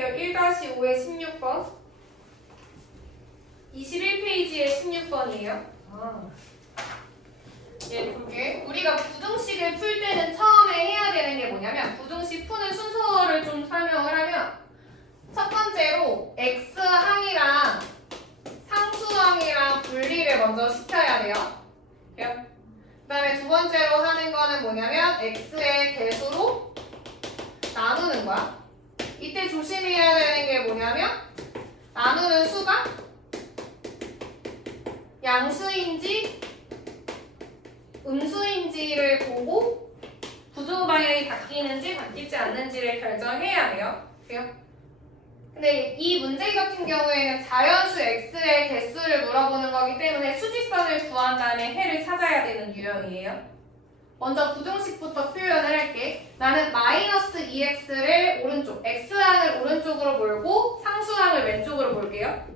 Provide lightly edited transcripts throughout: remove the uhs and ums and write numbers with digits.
할게요. 1-5의 16번. 21페이지의 16번이에요. 예, 볼게. 우리가 부등식을 풀 때는 처음에 해야 되는 게 뭐냐면 부등식 푸는 순서를 좀 설명을 하면 첫 번째로 x항이랑 상수항이랑 분리를 먼저 시켜야 돼요. 그 다음에 두 번째로 하는 거는 뭐냐면 x의 개수로 나누는 거야. 이때 조심해야 되는 게 뭐냐면 나누는 수가 양수인지 음수인지를 보고 부등 방향이 바뀌는지 바뀌지 않는지를 결정해야 돼요. 근데 이 문제 같은 경우에는 자연수 x의 개수를 물어보는 거기 때문에 수직선을 구한 다음에 해를 찾아야 되는 유형이에요. 먼저 부등식부터 표현을 할게. 나는 마이너스 2x를 오른쪽, x항을 오른쪽으로 몰고 상수항을 왼쪽으로 몰게요.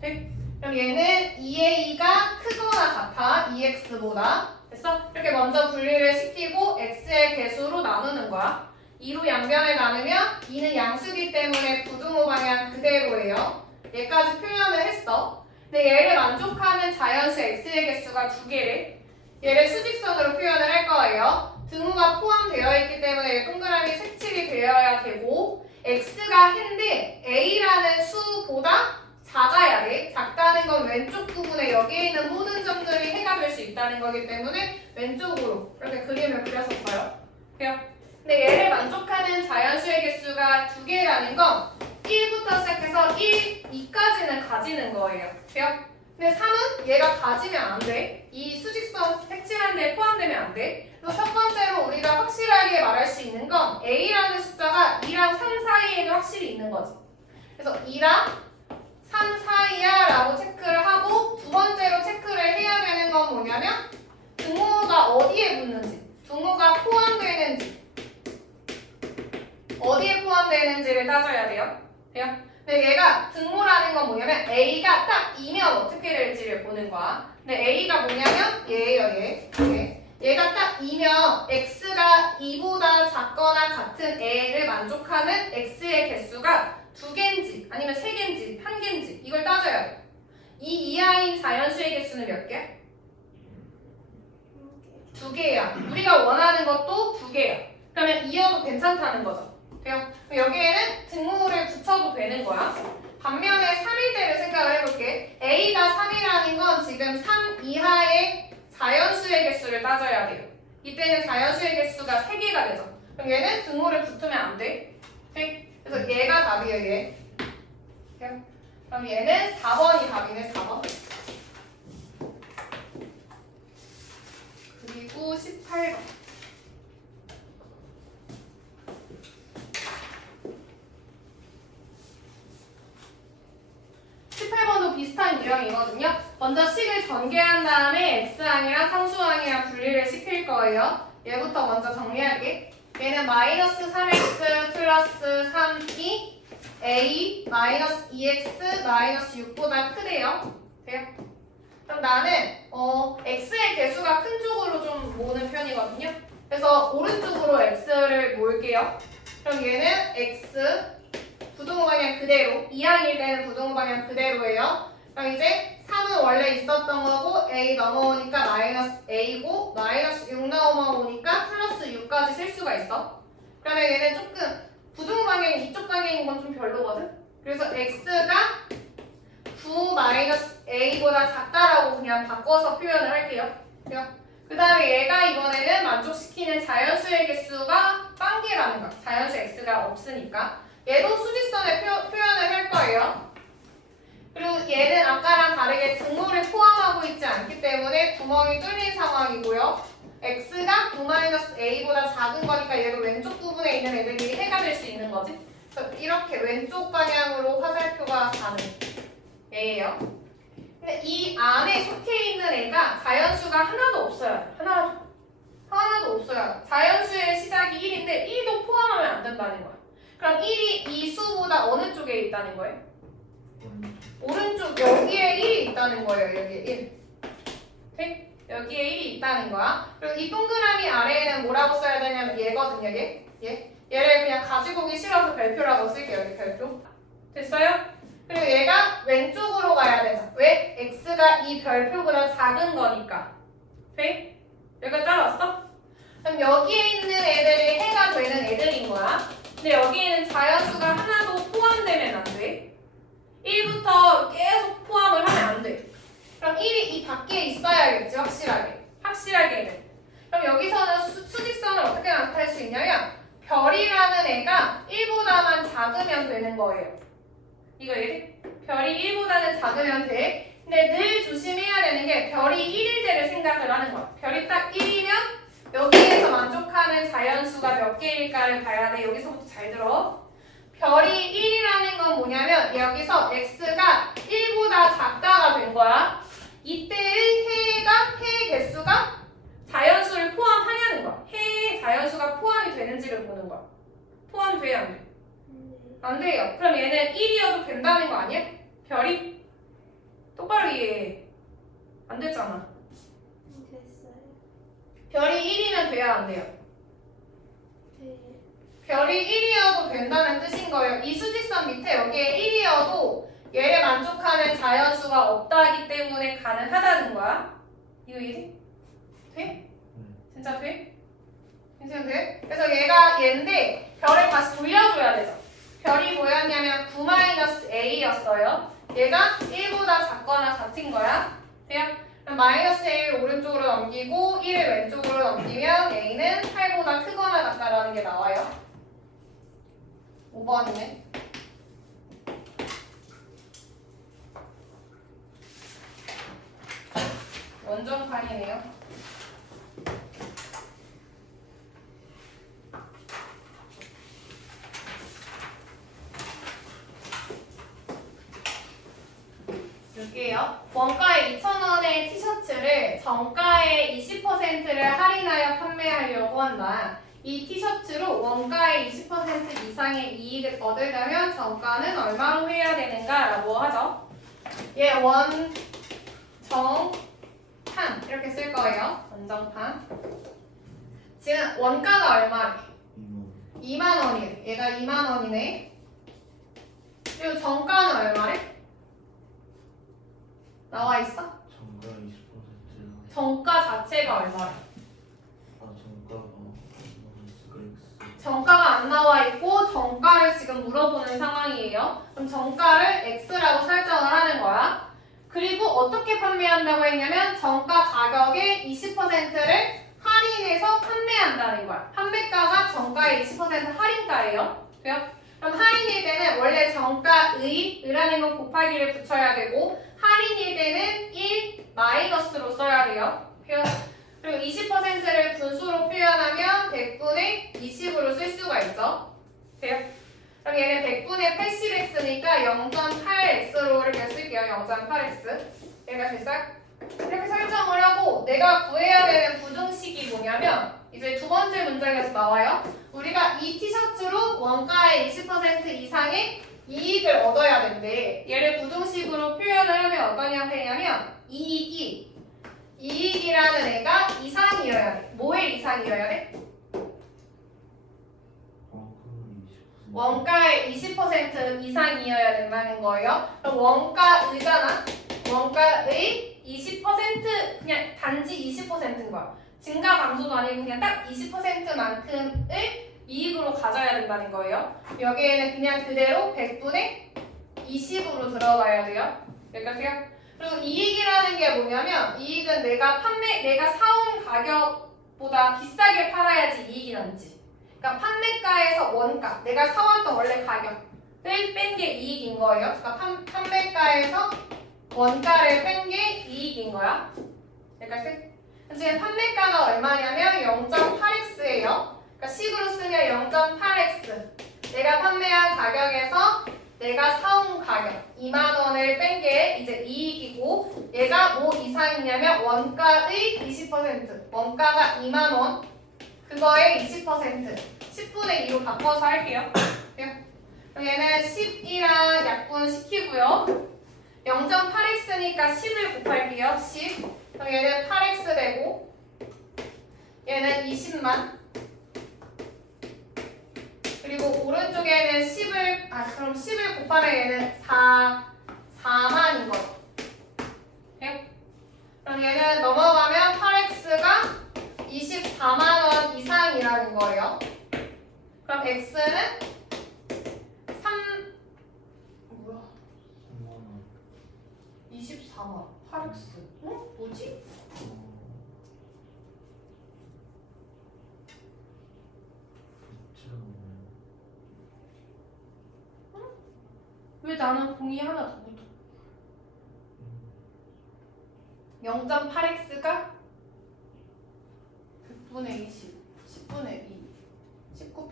네? 그럼 얘는 2a가 크거나 같아, 2x보다. 됐어? 이렇게 먼저 분리를 시키고 x의 개수로 나누는 거야. 2로 양변을 나누면 2는 양수기 때문에 부등호 방향 그대로예요. 얘까지 표현을 했어. 근데 얘를 만족하는 자연수 x의 개수가 두 개래. 얘를 수직선으로 표현을 할 거예요. 등호가 포함되어 있기 때문에 동그라미 색칠이 되어야 되고 x가 해인데 a라는 수보다 작아야 돼. 작다는 건 왼쪽 부분에 여기에 있는 모든 점들이 해가 될 수 있다는 거기 때문에 왼쪽으로 이렇게 그림을 그렸었어요. 그래요? 근데 얘를 만족하는 자연수의 개수가 두 개라는 건 1부터 시작해서 1, 2까지는 가지는 거예요. 그래요? 근데 3은 얘가 가지면 안 돼. 이 수직선 색칠한 데에 포함되면 안 돼. 그래서 첫 번째로 우리가 확실하게 말할 수 있는 건 A라는 숫자가 2랑 3 사이에는 확실히 있는 거지. 그래서 2랑 3 사이야 라고 체크를 하고 두 번째로 체크를 해야 되는 건 뭐냐면 등호가 어디에 붙는지, 등호가 포함되는지, 어디에 포함되는지를 따져야 돼요. 근데 얘가 등호라는 건 뭐냐면 A가 딱 2면 어떻게 될지를 보는 거야. 근데 A가 뭐냐면 얘예요, 얘. 얘가 딱 2면 X가 2보다 작거나 같은 애를 만족하는 X의 개수가 2개인지 아니면 3개인지 1개인지 이걸 따져야 돼. 이 이하인 자연수의 개수는 몇 개야? 2개야. 우리가 원하는 것도 2개야. 그러면 이어도 괜찮다는 거죠. 돼요? 여기에는 등호를 붙여도 되는 거야. 반면에 3일 때를 생각을 해볼게. A가 3이라는 건 지금 3 이하의 자연수의 개수를 따져야 돼요. 이때는 자연수의 개수가 3개가 되죠. 그럼 얘는 등호를 붙으면 안 돼. 네? 그래서 얘가 답이에요, 얘. 그럼 얘는 4번이 답이네, 4번. 그리고 18번. 18번도 비슷한 유형이거든요. 먼저 식을 전개한 다음에 x항이랑 상수항이랑 분리를 시킬 거예요. 얘부터 먼저 정리할게. 얘는 마이너스 3x 플러스 3p a 마이너스 2x 마이너스 6보다 크대요. 돼요? 그럼 나는 x의 개수가 큰 쪽으로 좀 모으는 편이거든요. 그래서 오른쪽으로 x를 모을게요. 그럼 얘는 x 부등호 방향 그대로 2항일 때는 부등호 방향 그대로예요. 그럼 이제 3은 원래 있었던 거고 a 넘어오니까 마이너스 a고 마이너스 6 넘어오니까 플러스 6까지 쓸 수가 있어. 그러면 얘는 조금 부등호 방향이 이쪽 방향인 건 좀 별로거든. 그래서 x가 9 마이너스 a보다 작다라고 그냥 바꿔서 표현을 할게요. 그 다음에 얘가 이번에는 만족시키는 자연수의 개수가 빵개라는 거. 자연수 x가 없으니까. 얘도 수직선에 표현을 할 거예요. 그리고 얘는 아까랑 다르게 등호를 포함하고 있지 않기 때문에 구멍이 뚫린 상황이고요. x가 9-a보다 작은 거니까 얘도 왼쪽 부분에 있는 애들이 해가 될 수 있는 거지. 그래서 이렇게 왼쪽 방향으로 화살표가 가는 애예요. 근데 이 안에 속해 있는 애가 자연수가 하나도 없어요. 하나도 없어요. 자연수의 시작이 1인데 1도 포함하면 안 된다는 거야. 그럼 1이 이 수보다 어느 쪽에 있다는 거예요? 오른쪽 여기에 1이 있다는 거예요. 여기에 1. 오케이? 여기에 1이 있다는 거야. 그리고 이 동그라미 아래에는 뭐라고 써야 되냐면 얘거든요. 얘를 그냥 가지고 오기 싫어서 별표라고 쓸게요. 여기 별표. 됐어요? 그리고 얘가 왼쪽으로 가야 되죠. 왜? x가 이 별표보다 작은 거니까. 돼? 여기까지 따라왔어? 그럼 여기에 있는 애들이 해가 되는 애들인 거야. 근데 여기에는 자연수가 하나도 포함되면 안 돼. 1부터 계속 포함을 하면 안 돼. 그럼 1이 이 밖에 있어야겠지, 확실하게는. 그럼 여기서는 수직선을 어떻게 나타낼 수 있냐면 별이라는 애가 1보다만 작으면 되는 거예요. 이거 얘기? 별이 1보다는 작으면 돼. 근데 늘 조심해야 되는 게 별이 1일 때를 생각을 하는 거야. 별이 딱 1이면 여기에서 만족하는 자연수가 몇 개일까를 봐야 돼. 여기서부터 잘 들어. 별이 1이라는 건 뭐냐면 여기서 x가 1보다 작다가 된 거야. 이때의 해 개수가 자연수를 포함하냐는 거야. 해의 자연수가 포함이 되는지를 보는 거야. 포함돼, 안 돼? 안 돼요. 그럼 얘는 1이어도 된다는 거 아니야? 별이? 똑바로 이해해. 안 됐잖아. 됐어요. 별이 1이면 돼야 안 돼요? 네. 별이 1이어도 된다는 뜻인 거예요. 이 수직선 밑에 여기에 1이어도 얘를 만족하는 자연수가 없다기 때문에 가능하다는 거야. 이거 이해? 돼? 진짜 돼? 진짜 돼? 그래서 얘가 얘인데 별을 다시 돌려줘야 되죠. 별이 뭐였냐면 9-a였어요. 얘가 1보다 작거나 같은 거야. 돼요? 그럼 마이너스 a를 오른쪽으로 넘기고 1을 왼쪽으로 넘기면 a는 8보다 크거나 같다라는 게 나와요. 5번이네. 원정판이네요. 볼게요. 원가에 2,000원의 티셔츠를 정가의 20%를 할인하여 판매하려고 한다. 이 티셔츠로 원가의 20% 이상의 이익을 얻으려면 정가는 얼마로 해야 되는가? 라고 하죠. 얘 원정판 이렇게 쓸 거예요. 원정판. 지금 원가가 얼마래? 2만 원이래. 얘가 2만 원이네. 그리고 정가는 얼마래? 나와 있어? 정가 20%요. 정가 자체가 얼마래? 정가가 정가가 안 나와 있고 정가를 지금 물어보는 상황이에요. 그럼 정가를 x라고 설정을 하는 거야. 그리고 어떻게 판매한다고 했냐면 정가 가격의 20%를 할인해서 판매한다는 거야. 판매가가 정가의 20% 할인가예요. 돼요? 그럼 할인일 때는 원래 정가의라는 건 곱하기를 붙여야 되고 할인일 때는 1 마이너스로 써야 돼요. 그리고 20%를 분수로 표현하면 100분의 20으로 쓸 수가 있죠. 돼요? 그럼 얘는 100분의 80x니까 0.8x로 이렇게 쓸게요. 0.8x. 얘가 됐어? 이렇게 설정을 하고 내가 구해야 되는 부등식이 뭐냐면 이제 두 번째 문장에서 나와요. 우리가 이 티셔츠로 원가의 20% 이상의 이익을 얻어야 된대. 얘를 부등식으로 표현을 하면 어떤 형태냐면 이익이라는 애가 이상이어야 돼. 뭐의 이상이어야 돼? 원가의 20% 이상이어야 된다는 거예요. 그럼 원가의잖아. 원가의 20% 그냥 단지 20%인 거야. 증가 감소도 아니고 그냥 딱 20%만큼을 이익으로 가져야 된다는 거예요. 여기에는 그냥 그대로 100분의 20으로 들어가야 돼요. 여기까지요? 그리고 이익이라는 게 뭐냐면 이익은 내가 사온 가격보다 비싸게 팔아야지 이익이 남지. 그러니까 판매가에서 원가, 내가 사왔던 원래 가격을 뺀 게 이익인 거예요. 그러니까 판매가에서 원가를 뺀 게 이익인 거야. 여기까지? 지금 판매가가 얼마냐면 0.8x예요. 그러니까 식으로 쓰면 0.8x. 내가 판매한 가격에서 내가 사온 가격 2만 원을 뺀 게 이제 이익이고 얘가 뭐 이상이냐면 원가의 20%. 원가가 2만 원. 그거의 20%. 10분의 2로 바꿔서 할게요. 그럼 얘는 10이랑 약분 시키고요. 0.8x니까 10을 곱할게요. 10. 그럼 얘는 8x 되고 얘는 20만. 그리고 오른쪽에는 10을 그럼 10을 곱하면 얘는 4만인 거죠. 네? 그럼 얘는 넘어가면 8x가 24만 원 이상이라는 거예요. 그럼 x는 24만 8x. 어? 뭐지? 왜 나는 공이 하나 더 붙어? 0.8x가 100분의 20, 10분의 2, 19,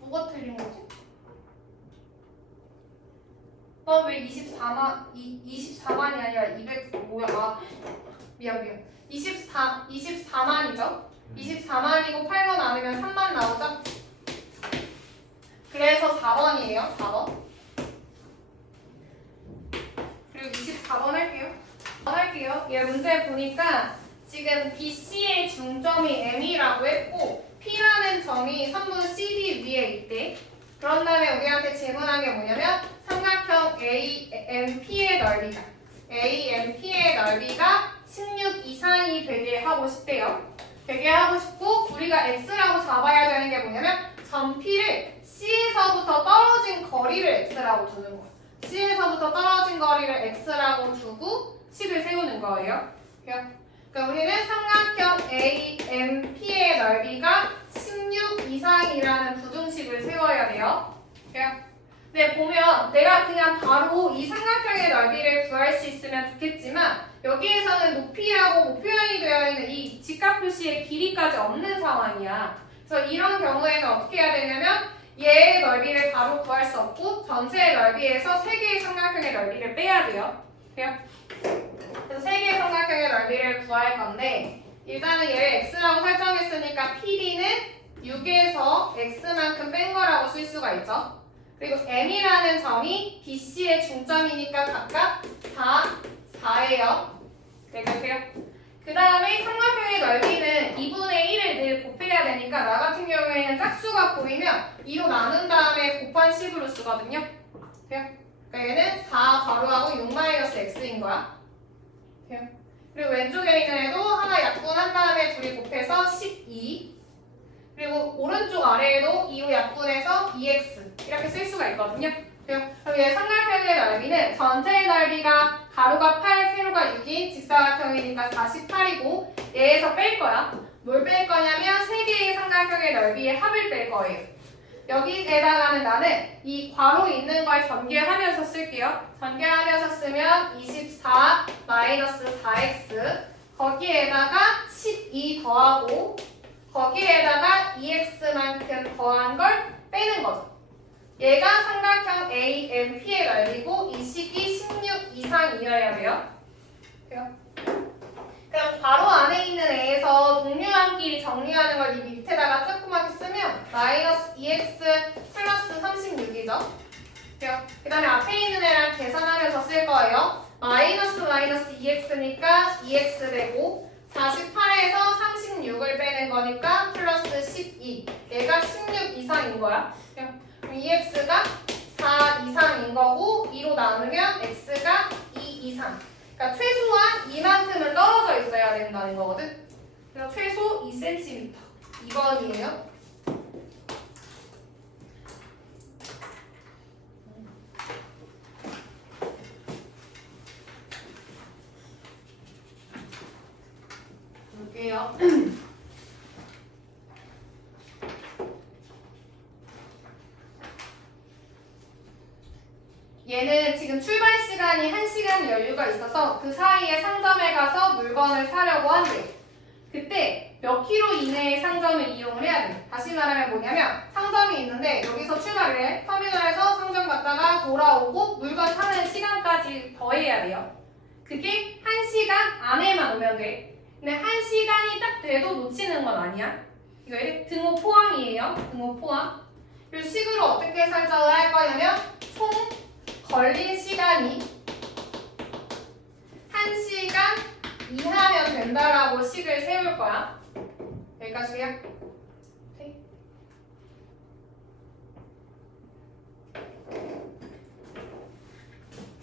뭐가 틀린 거지? 왜 24만이 아니라 200, 미안. 24만이죠? 24만이고 8번 나누면 3만 나오죠? 그래서 4번이에요, 4번. 그리고 24번 할게요. 얘 문제 보니까 지금 BC의 중점이 M이라고 했고 P라는 점이 선분 CD 위에 있대. 그런 다음에 우리한테 질문한 게 뭐냐면 삼각형 AMP의 넓이가 16 이상이 되게 하고 싶대요. 되게 하고 싶고 우리가 X라고 잡아야 되는 게 뭐냐면 점 P를 C에서부터 떨어진 거리를 X라고 두는 거예요. C에서부터 떨어진 거리를 X라고 두고 식을 세우는 거예요. 그러니까 우리는 삼각형 AMP의 넓이가 16 이상이라는 부등식을 세워야 돼요. 근데 보면 내가 그냥 바로 이 삼각형의 넓이를 구할 수 있으면 좋겠지만 여기에서는 높이라고 표현이 되어 있는 이 직각 표시의 길이까지 없는 상황이야. 그래서 이런 경우에는 어떻게 해야 되냐면 얘의 넓이를 바로 구할 수 없고 전체의 넓이에서 3개의 삼각형의 넓이를 빼야 돼요. 그래서 3개의 삼각형의 넓이를 구할 건데 일단은 얘를 x라고 설정했으니까 PD는 6에서 x만큼 뺀 거라고 쓸 수가 있죠. 그리고 M이라는 점이 BC의 중점이니까 각각 4예요. 네, 그렇게요. 그 다음에 삼각형의 넓이는 2분의 1을 늘 곱해야 되니까 나 같은 경우에는 짝수가 보이면 2로 나눈 다음에 곱한 식으로 쓰거든요. 그러니까 얘는 4 괄호하고 6-x인 거야. 그리고 왼쪽에 있는 애도 하나 약분한 다음에 둘이 곱해서 12. 그리고 오른쪽 아래에도 2로 약분해서 2x 이렇게 쓸 수가 있거든요. 그럼 얘 삼각형의 넓이는 전체의 넓이가 가로가 8, 세로가 6인 직사각형이니까 48이고 얘에서 뺄 거야. 뭘 뺄 거냐면 3개의 삼각형의 넓이의 합을 뺄 거예요. 여기에다가는 나는 이 괄호 있는 걸 전개하면서 쓸게요. 전개하면서 쓰면 24 마이너스 4x 거기에다가 12 더하고 거기에다가 2x만큼 더한 걸 빼는 거죠. 얘가 삼각형 AMP의 넓이고 이 식이 16 이상이어야 돼요. 그럼 바로 안에 있는 애에서 동류한끼리 정리하는 걸 이 밑에다가 조그맣게 쓰면 마이너스 2x 플러스 36이죠. 그 다음에 앞에 있는 애랑 계산하면서 쓸 거예요. 마이너스 2x니까 2x 되고 48에서 36을 빼는 거니까 플러스 12. 얘가 16 이상인 거야. 그럼 2x가 4 이상인 거고 2로 나누면 x가 2 이상. 그러니까 최소한 이만큼은 떨어져 있어야 된다는 거거든. 그래서 최소 2cm. 2번이에요. 볼게요. 얘는 지금 출발 시간이 1시간 여유가 있어서 그 사이에 상점에 가서 물건을 사려고 한대. 그때 몇 킬로 이내의 상점을 이용을 해야 돼. 다시 말하면 뭐냐면 상점이 있는데 여기서 출발을 해. 터미널에서 상점 갔다가 돌아오고 물건 사는 시간까지 더해야 돼요. 그게 1시간 안에만 오면 돼. 근데 1시간이 딱 돼도 놓치는 건 아니야. 이거 등호 포함이에요. 등호 포함. 이 식으로 어떻게 설정을 할 거냐면 총 걸린 시간이 1시간 이하면 된다라고 식을 세울 거야. 여기까지야. 오케이.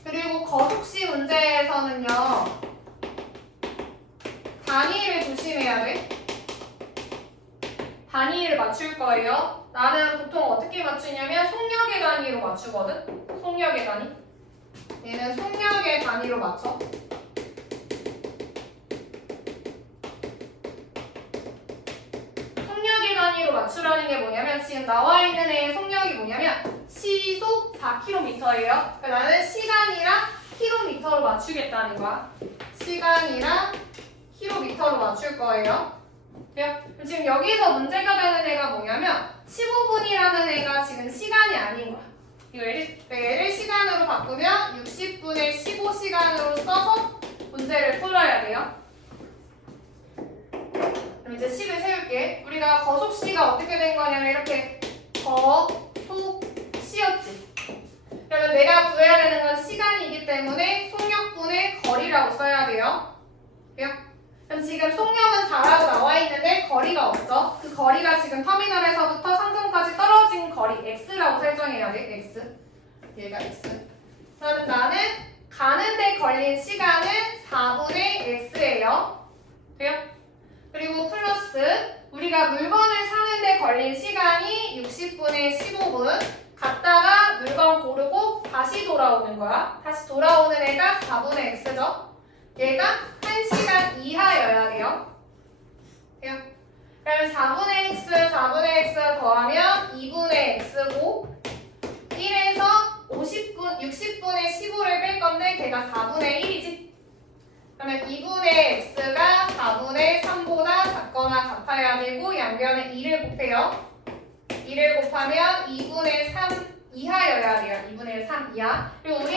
그리고 거속시 문제에서는요, 단위를 조심해야 돼. 단위를 맞출 거예요. 나는 보통 어떻게 맞추냐면 속력의 단위로 맞추거든. 속력의 단위. 얘는 속력의 단위로 맞춰. 속력의 단위로 맞추라는 게 뭐냐면 지금 나와 있는 애의 속력이 뭐냐면 시속 4km예요. 그러니까 나는 시간이랑 km로 맞추겠다는 거야. 시간이랑 km로 맞출 거예요. 그럼 지금 여기서 문제가 되는 애가 뭐냐면 15분이라는 애가 지금 시간이 아닌 거야. 이거 얘를 시간으로 바꾸면 60분의 15시간으로 써서 문제를 풀어야 돼요. 그럼 이제 식을 세울게. 우리가 거속시가 어떻게 된 거냐면 이렇게 거속시였지. 그러면 내가 구해야 되는 건 시간이기 때문에 속력분의 거리라고 써야 돼요. 그럼 지금 속력은 4라고 나와 있는데 거리가 없죠. 그 거리가 지금 터미널에서부터 상점까지 떨어진 거리 x라고 설정해야 돼. x. 얘가 x. 그러면 나는 가는데 걸린 시간은 4분의 x예요. 돼요? 그리고 플러스 우리가 물건을 사는데 걸린 시간이 60분의 15분. 갔다가 물건 고르고 다시 돌아오는 거야. 다시 돌아오는 애가 4분의 x죠. 얘가 1시간 이하여야 돼요. 돼요? 그러면 4분의 x, 4분의 x 더하면 2분의 x고 1에서 60분의 15를 뺄 건데 걔가 4분의 1이지. 그러면 2분의 x가 4분의 3보다 작거나 같아야 되고 양변에 2를 곱해요. 2를 곱하면 2분의 3 이하여야 돼요. 2분의 3 이하. 그리고 우리